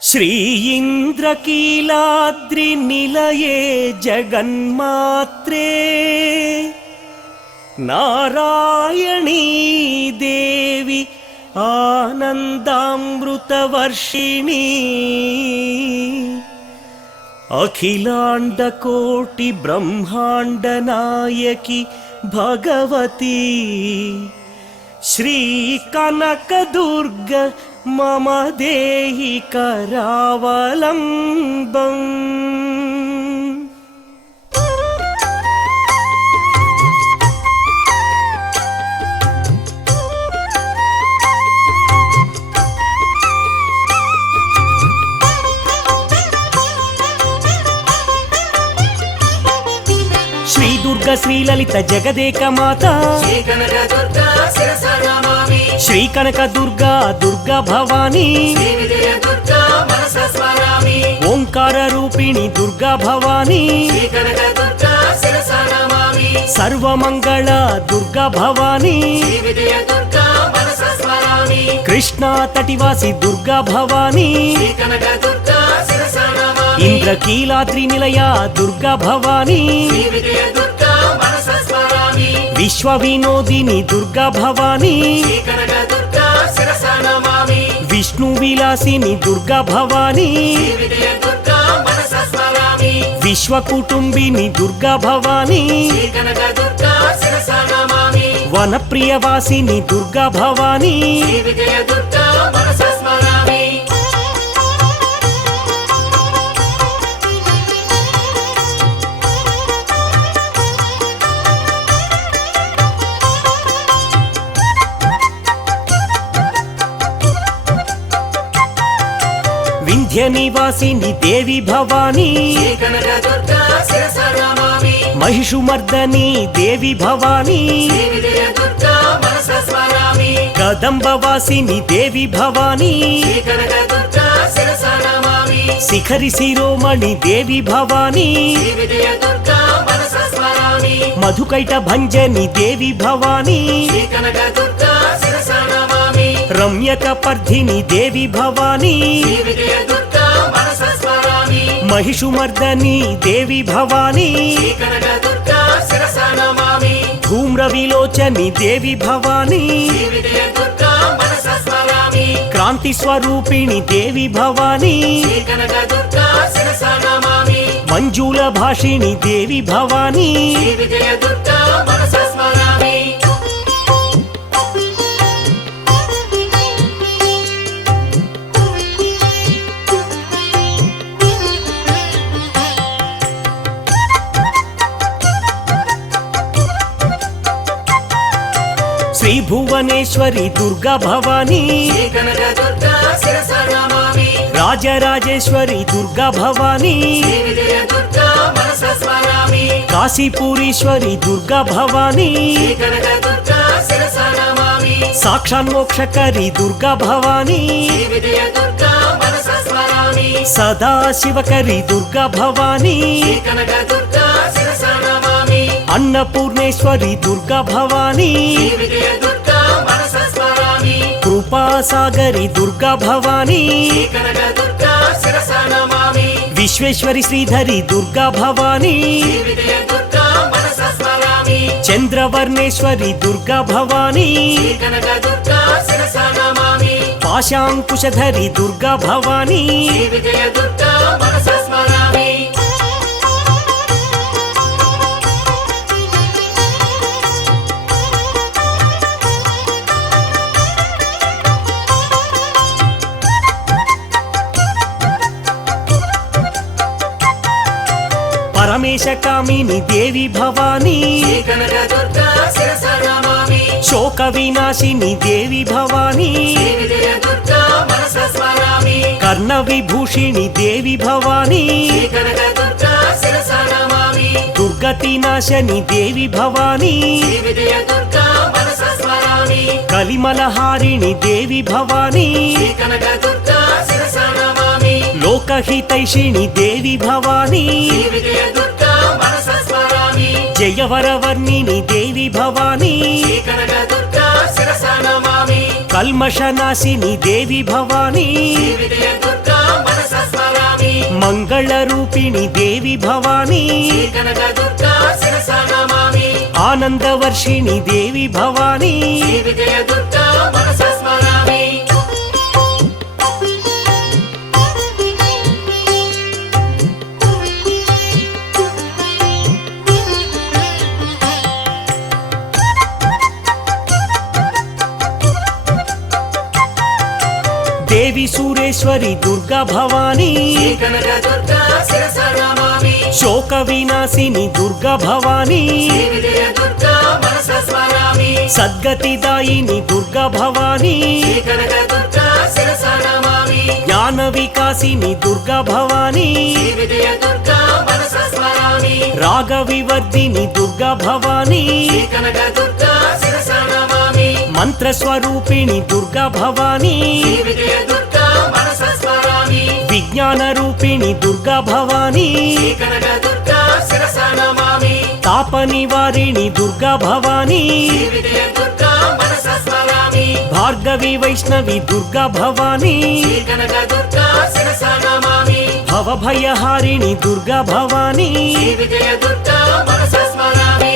श्री इंद्रकीलाद्रि निलये जगन्मात्रे नारायणी देवी आनंदामृतवर्षिणी अखिलांडकोटि ब्रह्मांड नायकी भगवती श्री कनकदुर्ग मम देहि करावलंबम्। श्री दुर्गा श्री ललिता जगदेक माता श्री कनक दुर्गा शिरसा नमामि। श्री कनक दुर्गा दुर्गा भवानी श्री विजय दुर्गा मनसा स्मरामि। ओंकार रूपिणी दुर्गा भवानी श्री कनक दुर्गा शिरसा नमामि। सर्वमंगल दुर्गा भवानी श्री विजय दुर्गा मनसा स्मरामि। कृष्णा तटिवासी दुर्गा भवानी श्री कनक दुर्गा शिरसा नमामि। इंद्रकीलाद्रि निलया दुर्गा भवानी श्री विजय दुर्गा मनसा स्मरामि। विश्व विनोदिनी दुर्गा भवानी श्री कनक दुर्गा शिरसा नमामि। विष्णु विलासिनी दुर्गा भवानी श्री विजय दुर्गा मनसा स्मरामि। विश्व कुटुंबिनी दुर्गा भवानी श्री कनक दुर्गा शिरसा नमामि। वन प्रियवासिनी दुर्गा भवानी श्री विजय दुर्गा मनसा स्मरामि। विंध्य निवासिनी देवी भवानी श्री कनक दुर्गा शिरसा नमामि। महिषुमर्दनी देवी भवानी श्री विजय दुर्गा मनसा स्मरामि। कदम्बवासिनी देवी भवानी श्री कनक दुर्गा शिरसा नमामि। शिखरि शिरोमणि देवी भवानी श्री विजय दुर्गा मनसा स्मरामि। मधुकैट भंजनी देवी भवानी श्री कनक दुर्गा शिरसा नमामि। रम्यकपर्धिनी देवी भवानी श्री विजय दुर्गा मनसा स्मरामि। महिषुमर्दनी देवी भवानी श्री कनक दुर्गा शिरसा नमामि। धूम्रविलोचनी देवी भवानी श्री विजय दुर्गा मनसा स्मरामि। क्रांति स्वरूपिणी देवी भवानी श्री कनक दुर्गा शिरसा नमामि। मंजूल भाषिणी देवी भवानी श्री विजय दुर्गा मनसा स्मरामि। श्री भुवनेश्वरी दुर्गा भवानी श्री कनक दुर्गा शिरसा नमामि। राजराजेश्वरी दुर्गा भवानी श्री विजय दुर्गा मनसा स्मरामि। काशीपुरीश्वरी दुर्गा भवानी श्री कनक दुर्गा शिरसा नमामि। साक्षान्मोक्षकरी दुर्गा भवानी श्री विजय दुर्गा मनसा स्मरामि। सदा शिवकरी दुर्गा भवानी श्री कनक दुर्गा शिरसा नमामि। अन्नपूर्णेश्वरी दुर्गा भवानी श्री विजय दुर्गा मनसा स्मरामि। कृपा सागरी दुर्गा भवानी श्री कनक दुर्गा शिरसा नमामि। विश्वेश्वरी श्रीधरी दुर्गा भवानी श्री विजय दुर्गा मनसा स्मरामि। चंद्रवर्णेश्वरी दुर्गा भवानी श्री कनक दुर्गा शिरसा नमामि। पाशांकुशधरी दुर्गा भवानी श्री विजय दुर्गा मनसा स्मरामि। परमेश कामिनी देवी भवानी श्री कनक दुर्गा शिरसा नमामि। शोक विनाशिनी देवी भवानी श्री विजय दुर्गा मनसा स्मरामि। कर्ण विभूषिणी देवी भवानी श्री कनक दुर्गा शिरसा नमामि। दुर्गति नाशनी देवी भवानी श्री विजय दुर्गा मनसा स्मरामि। कलिमलहारिणी देवी भवानी श्री कनक दुर्गा शिरसा नमामि। लोकहितैषिणी देवी भवानी श्री विजय दुर्गा मनसा स्मरामि। जयवरवर्णिनी देवी भवानी श्री कनक दुर्गा शिरसा नमामि। कल्मषनाशिनी देवी भवानी श्री विजय दुर्गा మంగళరూపిణి దేవి భవానీ శ్రీ కనక దుర్గా శిరసా నమామి ఆనందవర్షిణి దేవి భవానీ శ్రీ విజయ దుర్గా మనసా స్మరామి దేవి సూరేశ్వరి దుర్గా భవానీ శ్రీ కనక దుర్గా శిరసా నమామి శోక వినాశిని దుర్గా భవానీ శ్రీ విజయ దుర్గా మనసా స్మరామి సద్గతిదాయిని దుర్గా భవానీ శ్రీ కనక దుర్గా శిరసా నమామి జ్ఞాన వికాసిని దుర్గా భవానీ శ్రీ విజయ దుర్గా మనసా స్మరామి రాగ వివర్ధిని దుర్గా భవానీ శ్రీ కనక దుర్గా శిరసా నమామి మంత్రస్వరూపిణి దుర్గా భవానీ శ్రీ విజయ దుర్గా మనసా స్మరామి విజ్ఞాన రూపిణి దుర్గా భవానీ శ్రీ కనక దుర్గా శిరసా నమామి తాప నివారిణి దుర్గా భవానీ శ్రీ విజయ దుర్గా మనసా స్మరామి భార్గవి వైష్ణవి దుర్గా భవానీ శ్రీ కనక దుర్గా శిరసా నమామి భవభయహారిణి దుర్గా భవానీ శ్రీ విజయ దుర్గా మనసా స్మరామి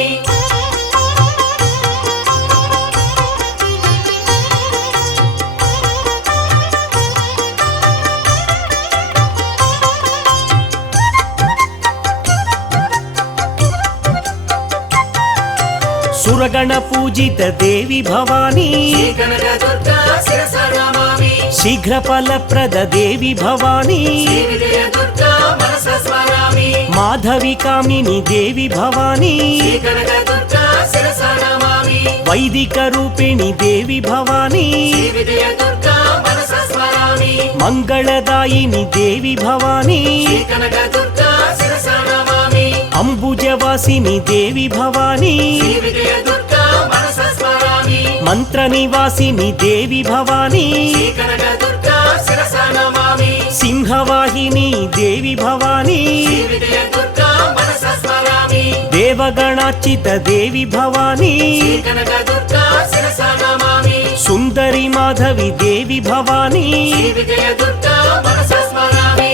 సురగణ పూజిత దేవి భవానీ శ్రీ కనక దుర్గా శిరసా నమామి శీఘ్ర ఫలప్రద దేవి భవానీ శ్రీ విజయ దుర్గా మనసా స్మరామి మాధవి కామిని దేవి భవానీ శ్రీ కనక దుర్గా శిరసా నమామి వైదిక రూపిణి దేవి భవానీ శ్రీ విజయ దుర్గా మనసా స్మరామి మంగళదాయిని దేవి భవానీ శ్రీ కనక దుర్గా శిరసా నమామి అంబుజవాసిని దేవి భవానీ శ్రీ విజయ దుర్గా మనసా స్మరామి మంత్ర నివాసిని దేవి భవానీ శ్రీ కనక దుర్గా శిరసా నమామి సింహవాహిని దేవి భవానీ శ్రీ విజయ దుర్గా మనసా స్మరామి దేవగణార్చిత దేవి భవానీ శ్రీ కనక దుర్గా శిరసా నమామి సుందరి మాధవి దేవి భవానీ శ్రీ విజయ దుర్గా మనసా స్మరామి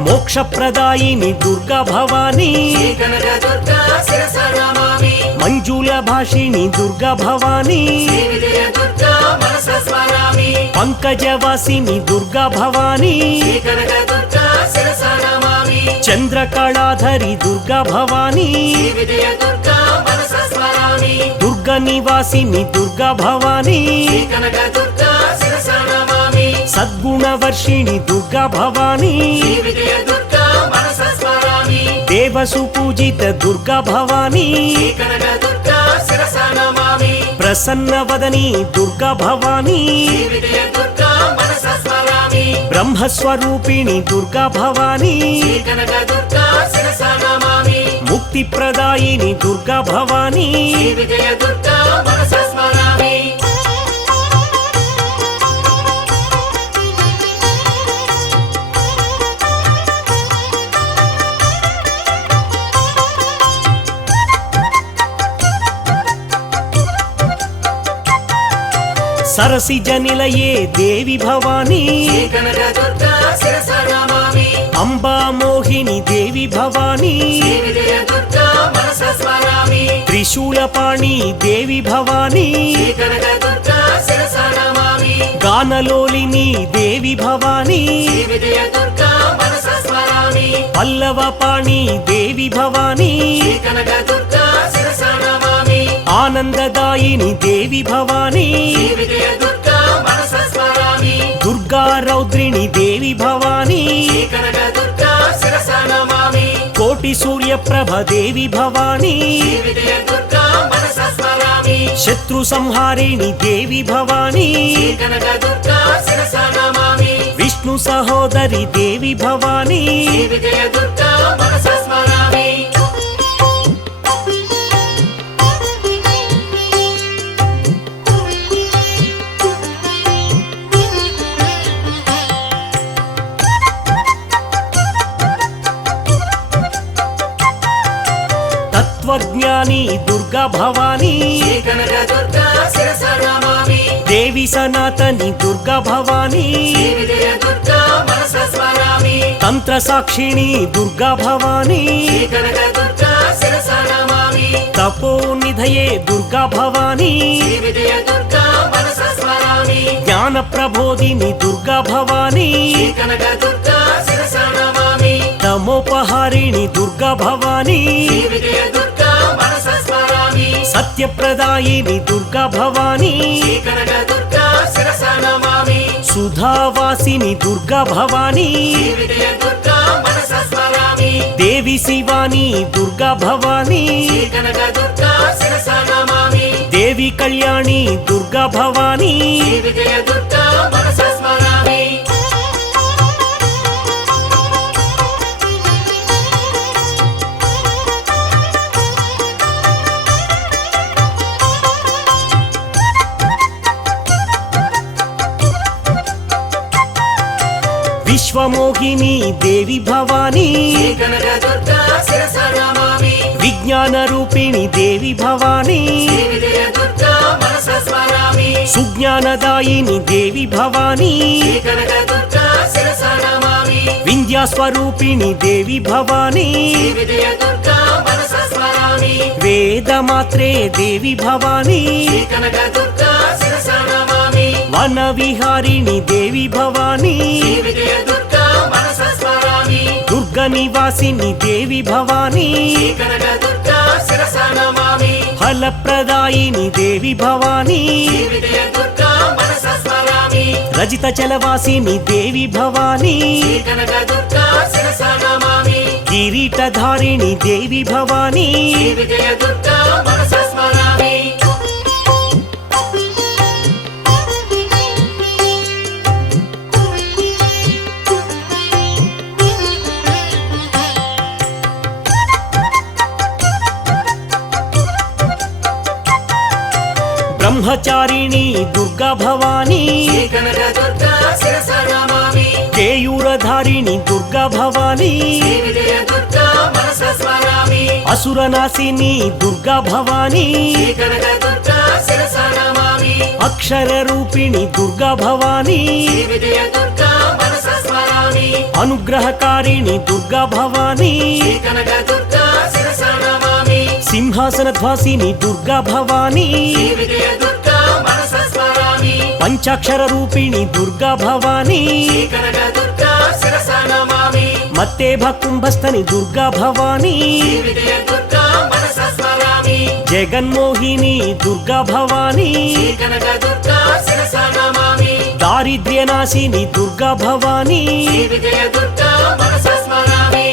మోక్షప్రదాయిని దుర్గా భవానీ శ్రీ కనక దుర్గా శిరసా నమామి మంజుల భాషిణి దుర్గా భవానీ శ్రీ విజయ దుర్గా మనసా స్మరామి పంకజవాసిని దుర్గా భవానీ శ్రీ కనక దుర్గా శిరసా నమామి చంద్రకళాధరి దుర్గా భవానీ శ్రీ విజయ దుర్గా మనసా స్మరామి దుర్గ నివాసిని దుర్గా భవానీ శ్రీ కనక దుర్గా శిరసా నమామి సద్గుణవర్షిణి దుర్గా భవానీ శ్రీ విజయ దుర్గా మనసా స్మరామి దేవసు పూజిత దుర్గా భవానీ శ్రీ కనక దుర్గా శిరసా నమామి ప్రసన్నవదని దుర్గా భవానీ శ్రీ విజయ దుర్గా మనసా స్మరామి బ్రహ్మస్వరూపిణి దుర్గా భవానీ శ్రీ కనక దుర్గా శిరసా నమామి ముక్తి ప్రదాయిని దుర్గా భవానీ శ్రీ విజయ దుర్గా మనసా స్మరామి సరసిజ నిలయే దేవి భవానీ శ్రీ కనక దుర్గా శిరసా నమామి అంబా మోహిని దేవి భవానీ శ్రీ విజయ దుర్గా మనసా స్మరామి త్రిశూలపాణి దేవి భవానీ శ్రీ కనక దుర్గా శిరసా నమామి గానలోలిని దేవి భవానీ శ్రీ విజయ దుర్గా మనసా స్మరామి పల్లవపాణి దేవి భవానీ శ్రీ కనక దుర్గా శిరసా నమామి ఆనందదాయిని దేవి భవానీ శ్రీ విజయ దుర్గా మనసా స్మరామి దుర్గా రౌద్రిణి దేవి భవానీ శ్రీ కనక దుర్గా శిరసా నమామి కోటి సూర్యప్రభ దేవి భవానీ శ్రీ విజయ దుర్గా మనసా స్మరామి శత్రు సంహారిణి దేవి భవానీ శ్రీ కనక దుర్గా శిరసా నమామి విష్ణు సహోదరి దేవి భవానీ శ్రీ విజయ దుర్గా మనసా స్మరామి సుజ్ఞాని దుర్గా భవానీ శ్రీ కనక దుర్గా శిరస నమామి దేవి సనాతని దుర్గా భవానీ శ్రీ విజయ దుర్గా మనస స్మరామి తంత్ర సాక్షిణి దుర్గా భవానీ శ్రీ కనక దుర్గా శిరస నమామి తపోనిధయే దుర్గా భవానీ శ్రీ విజయ దుర్గా మనస స్మరామి జ్ఞాన ప్రబోధిని దుర్గా భవానీ శ్రీ కనక దుర్గా శిరస నమామి తమోపహారిణి దుర్గా భవానీ శ్రీ విజయ దుర్గా మనస స్మరామి సత్యప్రదాయిని దుర్గా భవానీ శ్రీ కనక దుర్గా శిరస నమామి సుధావాసిని దుర్గా భవానీ శ్రీ విజయ దుర్గా మనస స్మరామి దేవి శివాని దుర్గా భవానీ శ్రీ కనక దుర్గా శిరస నమామి దేవి కళ్యాణి దుర్గా భవానీ శ్రీ విజయ దుర్గా మనస స్మరామి విశ్వమోహిని దేవి భవానీ శ్రీ కనక దుర్గా శిరస నమామి విజ్ఞాన రూపిణి దేవి భవానీ శ్రీ విజయ దుర్గా మనస స్మరామి సుజ్ఞానదాయిని దేవి భవానీ శ్రీ కనక దుర్గా శిరస నమామి వింధ్యాస్వరూపిణి దేవి భవానీ శ్రీ విజయ దుర్గా మనస స్మరామి వేదమాత్రే దేవి భవానీ శ్రీ కనక దుర్గా శిరస నమామి వన విహారిణి దేవి భవానీ శ్రీ విజయ దుర్గా మనస స్మరామి దుర్గ నివాసిని దేవి భవానీ శ్రీ కనక దుర్గా శిరస నమామి ఫలప్రదాయిని దేవి భవానీ శ్రీ విజయ దుర్గా మనస స్మరామి రజిత చలవాసిని దేవి భవానీ శ్రీ కనక దుర్గా శిరస నమామి కిరీటధారిణి దేవి భవానీ శ్రీ విజయ దుర్గా మనస స్మరామి బ్రహ్మచారిణి దుర్గా భవానీ శ్రీ కనక దుర్గా శిరస నమామి కేయూరధారిణి దుర్గా భవానీ శ్రీ విజయ దుర్గా మనస స్మరామి అసురనాశిని దుర్గా భవానీ శ్రీ కనక దుర్గా శిరస నమామి అక్షర రూపిణి దుర్గా భవానీ శ్రీ విజయ దుర్గా మనస స్మరామి అనుగ్రహకారిణి దుర్గా భవానీ శ్రీ కనక దుర్గా శిరస నమామి సింహాసనధ్వాసిని దుర్గా భవానీ శ్రీ విజయ దుర్గా మనస స్మరామి పంచాక్షర రూపిణి దుర్గా భవానీ శ్రీ కనక దుర్గా శిరస నమామి మత్తేభ కుంభస్థని దుర్గా భవానీ శ్రీ విజయ దుర్గా మనస స్మరామి జగన్మోహిని దుర్గా భవానీ శ్రీ కనక దుర్గా శిరస నమామి దారిద్ర్యనాశిని దుర్గా భవానీ శ్రీ విజయ దుర్గా మనస స్మరామి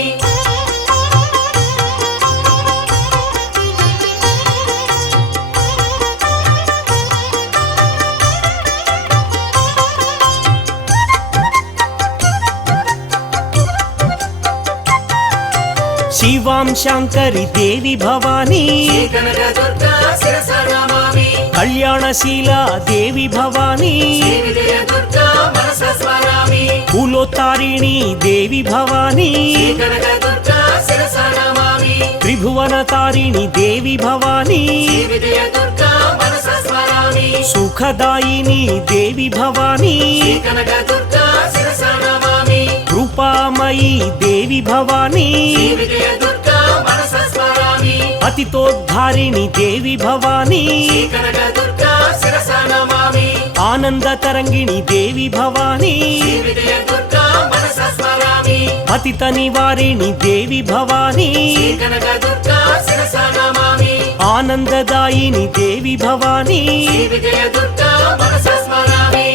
శివాం శంకరి దేవి భవానీ శ్రీ కనక దుర్గా శిరస నమామి కళ్యాణశీల దేవి భవానీ శ్రీ విజయ దుర్గా మనస స్మరామి కులోత్తారిణి దేవి భవానీ శ్రీ కనక దుర్గా శిరస నమామి త్రిభువనతారిణి దేవి భవానీ శ్రీ విజయ దుర్గా మనస స్మరామి సుఖదాయిని దేవి భవానీ శ్రీ కనక దుర్గా శిరస నమామి కృపామయీ దేవి భవానీ శ్రీ విజయ దుర్గా మనస స్మరామి పతితోద్ధారిణి దేవి భవానీ శ్రీ కనక దుర్గా శిరస నమామి ఆనంద తరంగిణి దేవి భవానీ శ్రీ విజయ దుర్గా మనస స్మరామి పతిత నివారిణి దేవి భవానీ శ్రీ కనక దుర్గా శిరస నమామి ఆనందదాయిని దేవి భవానీ శ్రీ విజయ దుర్గా మనస స్మరామి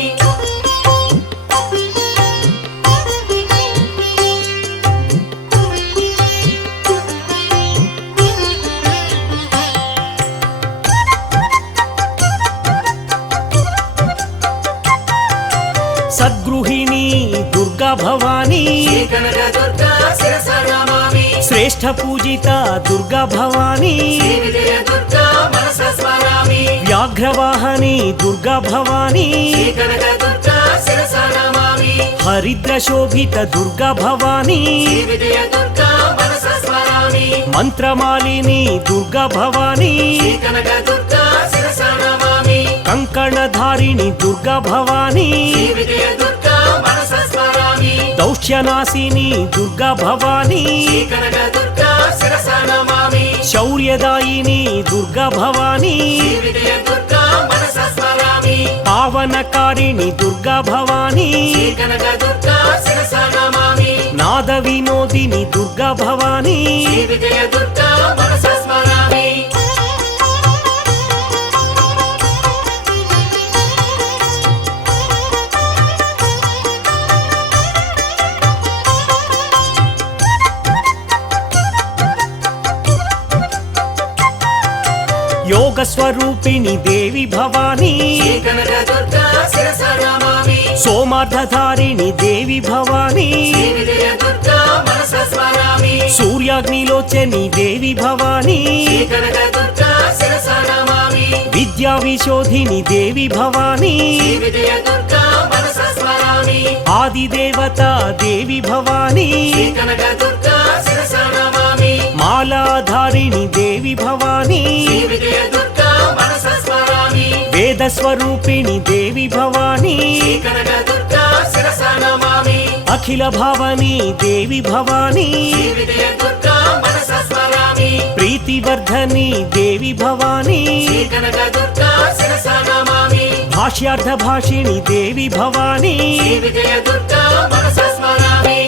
సద్గృహిణి దుర్గా భవానీ శ్రీ కనక దుర్గా శిరస నమామి శ్రేష్ఠ పూజిత దుర్గా భవానీ శ్రీ విజయ దుర్గా మనస స్మరామి వ్యాఘ్రవాహని దుర్గా భవానీ శ్రీ కనక దుర్గా శిరస నమామి హరిద్ర శోభిత దుర్గా భవానీ శ్రీ విజయ దుర్గా మనస స్మరామి మంత్రమాలిని దుర్గా భవానీ శ్రీ కనక దుర్గా శిరస నమామి కంకణధారిణి దుర్గా భవానీ శ్రీ విజయ దుర్గా మనస స్మరామి దౌష్యనాశిని దుర్గా భవానీ శ్రీ కనక దుర్గా శిరస నమామి శౌర్యదాయిని దుర్గా భవానీ శ్రీ విజయ దుర్గా మనస స్మరామి పావనకారిణి దుర్గా భవానీ శ్రీ కనక దుర్గా శిరస నమామి నాద వినోదిని దుర్గా భవానీ శ్రీ విజయ దుర్గా మనస స్మరామి యోగ స్వరూపిణి దేవి భవానీ శ్రీ కనక దుర్గా శిరస నమామి సోమార్ధధారిణి దేవి భవానీ శ్రీ విజయ దుర్గా మనస స్మరామి సూర్యాగ్నిలోచని దేవి భవానీ శ్రీ కనక దుర్గా శిరస నమామి విద్యా విశోధిని దేవి భవానీ శ్రీ విజయ దుర్గా మనస స్మరామి ఆదిదేవత దేవి భవానీ శ్రీ కనక దుర్గా శిరస నమామి మాలాధారిణి దేవి భవానీ శ్రీ విజయ దుర్గా మనస స్మరామి వేద స్వరూపిణి దేవి భవానీ శ్రీ కనక దుర్గా శిరస నమామి అఖిల భవానీ దేవి భవానీ శ్రీ విజయ దుర్గా మనస స్మరామి ప్రీతివర్ధని దేవి భవానీ శ్రీ కనక దుర్గా శిరస నమామి భాష్యార్థ భాషిణి దేవి భవానీ శ్రీ విజయ దుర్గా మనస స్మరామి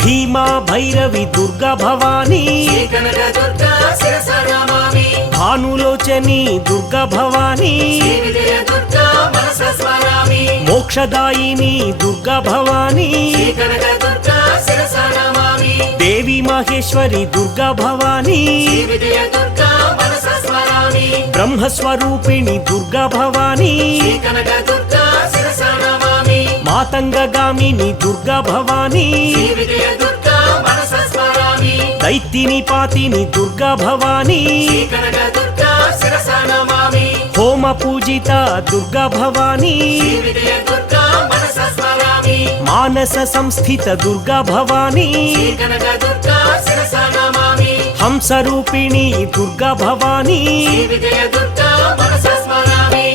భీమా భైరవి దుర్గా భవానీ శ్రీ కనక దుర్గా శిరస నమామి భానులోచని దుర్గా భవానీ శ్రీ విజయ దుర్గా మనస స్మరామి మోక్షదాయిని దుర్గా భవానీ శ్రీ కనక దుర్గా శిరస నమామి దేవి మహేశ్వరి దుర్గా భవానీ శ్రీ విజయ దుర్గా మనస స్మరామి బ్రహ్మస్వరూపిణి దుర్గా భవానీ శ్రీ కనక దుర్గా శిరస నమామి మాతంగగామిని దుర్గా భవానీ శ్రీ విజయ దుర్గా మనస స్మరామి దైత్తిని పాతిని దుర్గా భవానీ శ్రీ కనక దుర్గా శిరస నమామి హోమ పూజిత దుర్గా భవానీ శ్రీ విజయ దుర్గా మనస స్మరామి మానస సంస్థిత దుర్గా భవానీ శ్రీ కనక దుర్గా శిరస నమామి హంసరూపిణి దుర్గా భవానీ శ్రీ విజయ దుర్గా మనస స్మరామి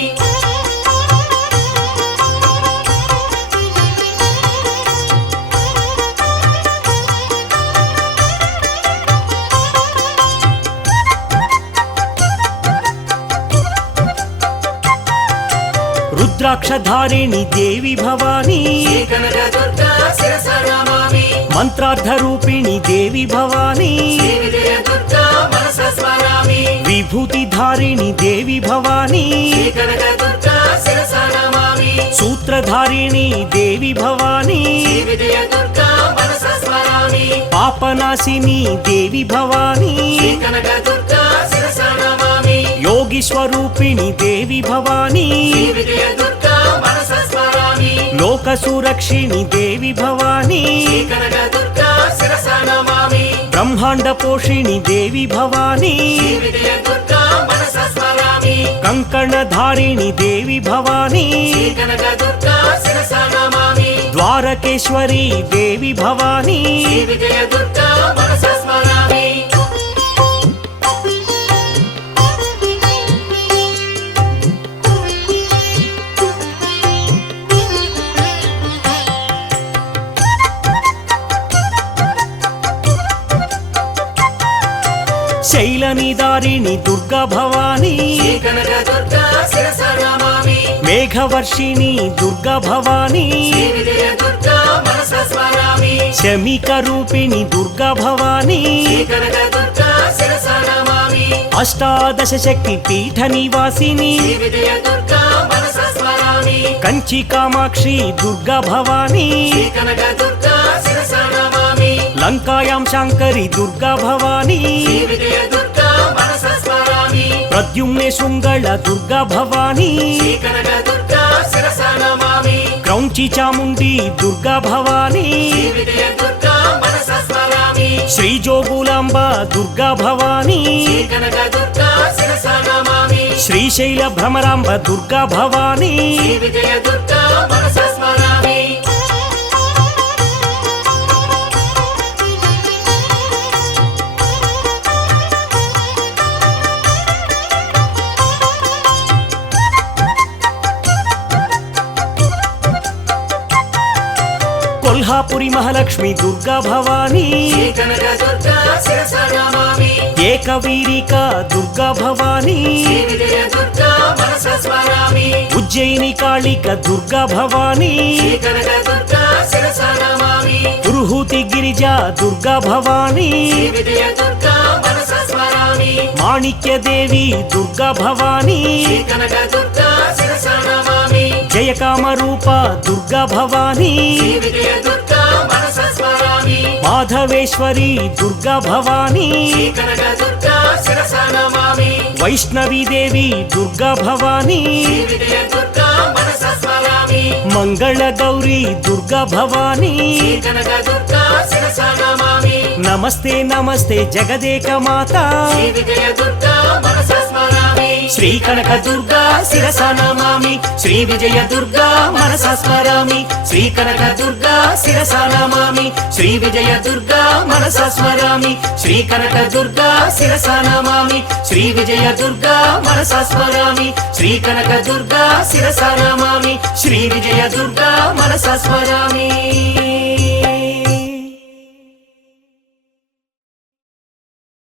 రుద్రాక్షధారిణి దేవి భవానీ శ్రీ కనక దుర్గా శిరస నమామి మంత్రార్థరూపిణి దేవి భవానీ శ్రీ విజయ దుర్గా మనస స్మరామి విభూతిధారిణి దేవి భవానీ శ్రీ కనక దుర్గా శిరస నమామి సూత్రధారిణి దేవి భవానీ శ్రీ విజయ దుర్గా మనస స్మరామి పాపనాశిని దేవి భవానీ శ్రీ కనక దుర్గా శిరస నమామి యోగి స్వరూపిణి దేవి భవానీ శ్రీ విజయ దుర్గా మనస స్మరామి లోక సురక్షిణి దేవి భవానీ శ్రీ కనక దుర్గా శిరస నమామి బ్రహ్మాండ పోషిణి దేవి భవానీ శ్రీ విజయ దుర్గా మనస స్మరామి కంకణధారిణి దేవి భవానీ శ్రీ కనక దుర్గా శిరస నమామి ద్వారకేశ్వరి దేవి భవానీ శ్రీ విజయ దుర్గా మనస స్మరామి శైలనిదారిణి దుర్గా భవానీ శ్రీ కనక దుర్గా శిరస నమామి మేఘవర్షిణి దుర్గా భవానీ శ్రీ విజయ దుర్గా మనస స్మరామి శమిక రూపిణి దుర్గా భవానీ శ్రీ కనక దుర్గా శిరస నమామి అష్టాదశ శక్తి పీఠ నివాసిని శ్రీ విజయ దుర్గా మనస స్మరామి కంచి కామాక్షి దుర్గా భవానీ శ్రీ కనక దుర్గా శిరస నమామి లంకాయాం శాంకరి దుర్గా భవానీ శ్రీ విజయ దుర్గా మనస స్మరామి ప్రద్యుమ్నే శృంగళ దుర్గా భవానీ శ్రీ కనక దుర్గా శిరస నమామి క్రౌంచి చాముండి దుర్గా భవానీ శ్రీ విజయ దుర్గా మనస స్మరామి శ్రీ జోగులాంబ దుర్గా భవానీ శ్రీ కనక దుర్గా శిరస నమామి శ్రీశైల భ్రమరాంబ దుర్గా భవానీ శ్రీ విజయ దుర్గా మనస స్మరామి కొల్హాపురి మహాలక్ష్మి దుర్గా భవానీ శ్రీ కనక దుర్గా శిరస నమామి ఏకవీరిక దుర్గా భవానీ శ్రీ విజయ దుర్గా మనస స్మరామి ఉజ్జయిని కాళిక దుర్గా భవానీ శ్రీ కనక దుర్గా శిరస నమామి పురుహూతి గిరిజ దుర్గా భవానీ శ్రీ విజయ దుర్గా మనస స్మరామి మాణిక్యదేవి దుర్గా భవానీ శ్రీ కనక దుర్గా శిరస నమామి జయకామరూప దుర్గా భవానీ శ్రీ విజయ దుర్గా మనస స్మరామి మాధవేశ్వరి దుర్గా భవానీ శ్రీ కనక దుర్గా శిరస నమామి వైష్ణవీదేవి దుర్గా భవానీ శ్రీ విజయ దుర్గా మనస స్మరామి మంగళ గౌరీ దుర్గా భవానీ శ్రీ కనక దుర్గా శిరస నమామి నమస్తే నమస్తే జగదేక మాత శ్రీ విజయ దుర్గా మనస స్మరామి శ్రీ కనక దుర్గా శిరస నమామి శ్రీ విజయ దుర్గా మనస స్మరామి శ్రీ కనక దుర్గా శిరస నమామి శ్రీ విజయ దుర్గా మనస స్మరామి శ్రీ కనక దుర్గా శిరస నమామి శ్రీ విజయ దుర్గా మనస స్మరామి శ్రీ కనక దుర్గా శిరస నమామి శ్రీ విజయ దుర్గా మనస స్మరామి